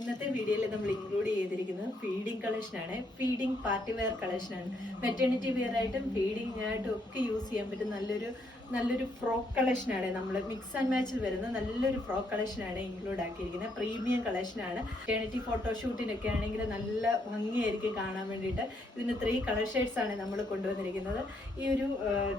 ഇന്നത്തെ വീഡിയോയിൽ നമ്മൾ ഇൻക്ലൂഡ് ചെയ്തിരിക്കുന്നത് ഫീഡിംഗ് കളക്ഷനാണ്. ഫീഡിംഗ് പാർട്ടി വെയർ കളക്ഷനാണ്. മെറ്റേണിറ്റി വെയർ ആയിട്ടും ഫീഡിംഗ് ആയിട്ടും ഒക്കെ യൂസ് ചെയ്യാൻ പറ്റും നല്ലൊരു ഫ്രോക്ക് കളക്ഷനാണ്. നമ്മൾ മിക്സ് ആൻഡ് മാച്ചിൽ വരുന്ന നല്ലൊരു ഫ്രോക്ക് കളക്ഷനാണ് ഇൻക്ലൂഡ് ആക്കിയിരിക്കുന്നത്. പ്രീമിയം കളക്ഷനാണ്. മെറ്റേണിറ്റി ഫോട്ടോഷൂട്ടിനൊക്കെ ആണെങ്കിൽ നല്ല ഭംഗിയായിരിക്കും കാണാൻ വേണ്ടിയിട്ട്. ഇതിന് 3 കളർ ഷെയ്ഡ്സ് ആണ് നമ്മൾ കൊണ്ടുവന്നിരിക്കുന്നത്. ഈ ഒരു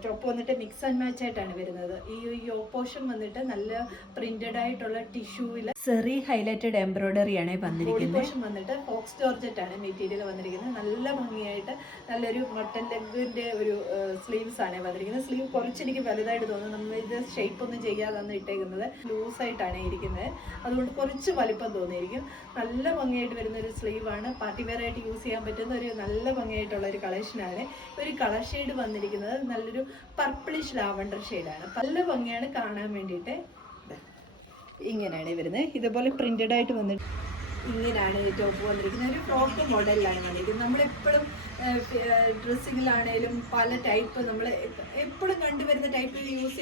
ടോപ്പ് വന്നിട്ട് മിക്സ് ആൻഡ് മാച്ച് ആയിട്ടാണ് വരുന്നത്. ഈ ഓപ്പോഷൻ വന്നിട്ട് നല്ല പ്രിന്റഡ് ആയിട്ടുള്ള ടിഷ്യൂവിൽ സെറി ഹൈലൈറ്റഡ് എംബ്രോയിഡറി ആണ് വന്നിരിക്കുന്നത്. ഓപ്പോഷൻ വന്നിട്ട് ഫോക്സ് ജോർജറ്റ് ആണ് മെറ്റീരിയൽ വന്നിരിക്കുന്നത്. നല്ല ഭംഗിയായിട്ട് നല്ലൊരു മട്ടൺ ലെഗിന്റെ ഒരു സ്ലീവ്സ് ആണ് വന്നിരിക്കുന്നത്. സ്ലീവ് കുറച്ചെനിക്ക് വലുതായിട്ട് തോന്നുന്നു. നമ്മൾ ഇത് ഷേപ്പ് ഒന്നും ചെയ്യാതാണ് ഇട്ടേക്കുന്നത്. ലൂസായിട്ടാണ് ഇരിക്കുന്നത്. അതുകൊണ്ട് കുറച്ച് വലിപ്പം തോന്നിയിരിക്കും. നല്ല ഭംഗിയായിട്ട് വരുന്ന ഒരു സ്ലീവാണ്. പാർട്ടി വെയർ ആയിട്ട് യൂസ് ചെയ്യാൻ പറ്റുന്ന ഒരു നല്ല ഭംഗിയായിട്ടുള്ള ഒരു കളക്ഷനാണ്. ഒരു കളർ ഷെയ്ഡ് വന്നിരിക്കുന്നത് നല്ലൊരു പർപ്പിളിഷ് ലാവണ്ടർ ഷെയ്ഡാണ്. നല്ല ഭംഗിയാണ് കാണാൻ വേണ്ടിയിട്ട്. ഇങ്ങനെയാണ് വരുന്നത്. ഇതുപോലെ പ്രിന്റഡ് ആയിട്ട് വന്നിട്ട് ഇങ്ങനെയാണ് ഈ ടോപ്പ് വന്നിരിക്കുന്നത്. ഒരു ഫ്രോക്ക് മോഡലിലാണ് വന്നിരിക്കുന്നത്. നമ്മളെപ്പോഴും ഡ്രസ്സിങ്ങിലാണേലും പല ടൈപ്പ് നമ്മൾ എപ്പോഴും കണ്ടുവരുന്ന ടൈപ്പ് യൂസ്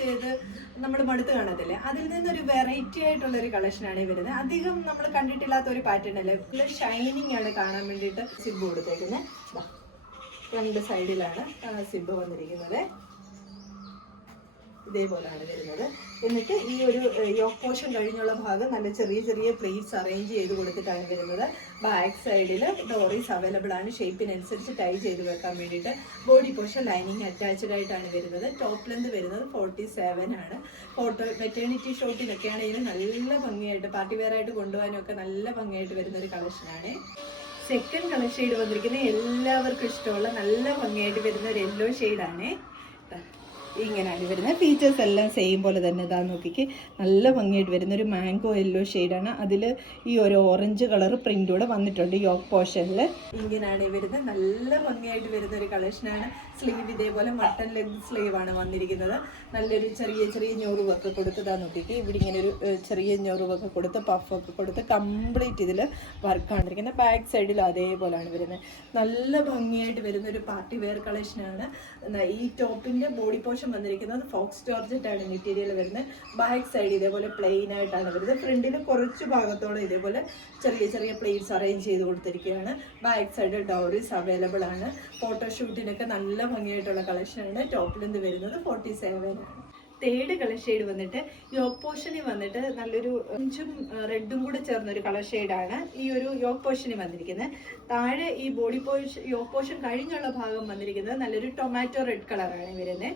ചെയ്ത് നമ്മൾ മടുത്ത് കാണത്തില്ലേ, അതിൽ നിന്നൊരു വെറൈറ്റി ആയിട്ടുള്ളൊരു കളക്ഷനാണ് വരുന്നത്. അധികം നമ്മൾ കണ്ടിട്ടില്ലാത്ത ഒരു പാറ്റേൺ അല്ലേ. ഫുള്ള് ഷൈനിങ് ആണ് കാണാൻ വേണ്ടിയിട്ട് സിബ് കൊടുത്തേക്കുന്നത്. 2 സൈഡിലാണ് സിബ് വന്നിരിക്കുന്നത്. ഇതേപോലെയാണ് വരുന്നത്. എന്നിട്ട് ഈ ഒരു യോക്ക് പോർഷൻ കഴിഞ്ഞുള്ള ഭാഗം നല്ല ചെറിയ പ്ലേറ്റ്സ് അറേഞ്ച് ചെയ്ത് കൊടുത്തിട്ടാണ് വരുന്നത്. ബാക്ക് സൈഡിൽ ഡോറീസ് അവൈലബിൾ ആണ്. ഷേപ്പിനനുസരിച്ച് ടൈ ചെയ്ത് വെക്കാൻ വേണ്ടിയിട്ട്. ബോഡി പോർഷൻ ലൈനിങ് അറ്റാച്ച്ഡ് ആയിട്ടാണ് വരുന്നത്. ടോപ്പ് ലെന്ത് വരുന്നത് 47 ആണ്. മെറ്റേണിറ്റി ഷോട്ടിനൊക്കെ ആണെങ്കിൽ നല്ല ഭംഗിയായിട്ട് പാർട്ടി വെയർ ആയിട്ട് കൊണ്ടുപോകാനൊക്കെ നല്ല ഭംഗിയായിട്ട് വരുന്ന ഒരു കളക്ഷനാണ്. സെക്കൻഡ് കളർ ഷെയ്ഡ് വന്നിരിക്കുന്നത് എല്ലാവർക്കും ഇഷ്ടമുള്ള നല്ല ഭംഗിയായിട്ട് വരുന്ന ഒരു യെല്ലോ ഷെയ്ഡാണ്. ഇങ്ങനെയാണ് വരുന്നത്. ഫീച്ചേഴ്സ് എല്ലാം സെയിം പോലെ തന്നെ. ഇതാ നോക്കിക്ക്, നല്ല ഭംഗിയായിട്ട് വരുന്ന ഒരു മാംഗോ യെല്ലോ ഷെയ്ഡാണ്. അതിൽ ഈ ഒരു ഓറഞ്ച് കളർ പ്രിന്റ് കൂടെ വന്നിട്ടുണ്ട് യോക്ക് പോർഷനിൽ. ഇങ്ങനെയാണ് വരുന്നത്. നല്ല ഭംഗിയായിട്ട് വരുന്ന ഒരു കളക്ഷനാണ്. സ്ലീവ് ഇതേപോലെ മട്ടൺ ലെഗ് സ്ലീവ് ആണ് വന്നിരിക്കുന്നത്. നല്ലൊരു ചെറിയ ഞൊറിവൊക്കെ കൊടുത്തതാ നോക്കിക്ക്. ഇവിടെ ഇങ്ങനെ ഒരു ചെറിയ ഞൊറിവൊക്കെ കൊടുത്ത് പഫൊക്കെ കൊടുത്ത് കംപ്ലീറ്റ് ഇതിൽ വർക്കാണ് വന്നിരിക്കുന്നത്. ബാക്ക് സൈഡിൽ അതേപോലെയാണ് വരുന്നത്. നല്ല ഭംഗിയായിട്ട് വരുന്ന ഒരു പാർട്ടി വെയർ കളക്ഷനാണ്. ഈ ടോപ്പിന്റെ ബോഡി പോർഷൻ വന്നിരിക്കുന്നത് ഫോക്സ് ജോർജറ്റ് ആണ് മെറ്റീരിയൽ വരുന്നത്. ബാക്ക് സൈഡ് ഇതേപോലെ പ്ലെയിൻ ആയിട്ടാണ് വരുന്നത്. ഫ്രണ്ടിൽ കുറച്ച് ഭാഗത്തോളം ഇതേപോലെ ചെറിയ പ്ലേറ്റ്സ് അറേഞ്ച് ചെയ്ത് കൊടുത്തിരിക്കുകയാണ്. ബാക്ക് സൈഡ് ഡോറീസ് അവൈലബിൾ ആണ്. ഫോട്ടോഷൂട്ടിനൊക്കെ നല്ല ഭംഗിയായിട്ടുള്ള കളക്ഷനാണ്. ടോപ്പ് ലെന്ത് വരുന്നത് 47 ആണ്. തേർഡ് കളർ ഷെയ്ഡ് വന്നിട്ട് യോക്ക് പോർഷനിൽ വന്നിട്ട് നല്ലൊരു ഓറഞ്ചും റെഡും കൂടെ ചേർന്നൊരു കളർ ഷെയ്ഡാണ് ഈ ഒരു യോക്ക് പോർഷനിൽ വന്നിരിക്കുന്നത്. താഴെ ഈ ബോഡി പോർഷൻ യോക്ക് പോർഷൻ കഴിഞ്ഞുള്ള ഭാഗം വന്നിരിക്കുന്നത് നല്ലൊരു ടൊമാറ്റോ റെഡ് കളറാണ് വരുന്നത്.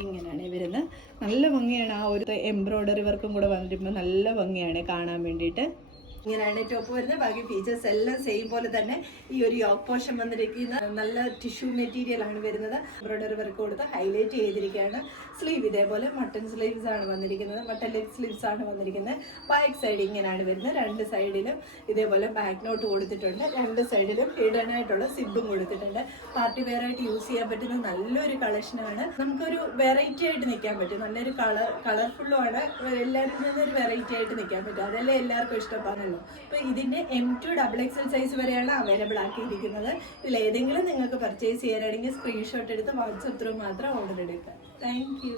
ഇങ്ങനെയാണ് വരുന്നത്. നല്ല ഭംഗിയാണ്. ആ ഒരു എംബ്രോയിഡറി വർക്കും കൂടെ വന്നിരുമ്പോൾ നല്ല ഭംഗിയാണ് കാണാൻ വേണ്ടിയിട്ട്. ഇങ്ങനെയാണ് ടോപ്പ് വരുന്നത്. ബാക്കി ഫീച്ചേഴ്സ് എല്ലാം സെയിം പോലെ തന്നെ. ഈ ഒരു യോക്ക് പോർഷൻ വന്നിരിക്കുന്ന നല്ല ടിഷ്യൂ മെറ്റീരിയൽ ആണ് വരുന്നത്. എംബ്രോയിഡറി വർക്ക് കൊടുത്ത് ഹൈലൈറ്റ് ചെയ്തിരിക്കുകയാണ്. സ്ലീവ് ഇതേപോലെ മട്ടൺ സ്ലീവ്സ് ആണ് വന്നിരിക്കുന്നത്. മട്ടൺ ലെഗ് സ്ലീവ്സ് ആണ് വന്നിരിക്കുന്നത്. ബാക്ക് സൈഡ് ഇങ്ങനെയാണ് വരുന്നത്. 2 സൈഡിലും ഇതേപോലെ ബാക്ക് നോട്ട് കൊടുത്തിട്ടുണ്ട്. 2 സൈഡിലും ഹിഡൻ ആയിട്ടുള്ള സിബും കൊടുത്തിട്ടുണ്ട്. പാർട്ടി വെയർ ആയിട്ട് യൂസ് ചെയ്യാൻ പറ്റുന്ന നല്ലൊരു കളക്ഷനാണ്. നമുക്കൊരു വെറൈറ്റി ആയിട്ട് നിൽക്കാൻ പറ്റും. നല്ലൊരു കളർഫുള്ളും ആണ്. എല്ലാവരും നിന്നൊരു വെറൈറ്റി ആയിട്ട് നിൽക്കാൻ പറ്റും. അതല്ലേ എല്ലാവർക്കും ഇഷ്ടപ്പാണല്ലോ. അപ്പൊ ഇതിന്റെ M2 XXL സൈസ് വരെയാണ് അവൈലബിൾ ആക്കിയിരിക്കുന്നത്. ഇതിൽ ഏതെങ്കിലും നിങ്ങൾക്ക് പർച്ചേസ് ചെയ്യാനാണെങ്കിൽ സ്ക്രീൻഷോട്ട് എടുത്ത് വാട്സ്ആപ്പ് ത്രൂ മാത്രം ഓർഡർ എടുക്കാം. Thank you.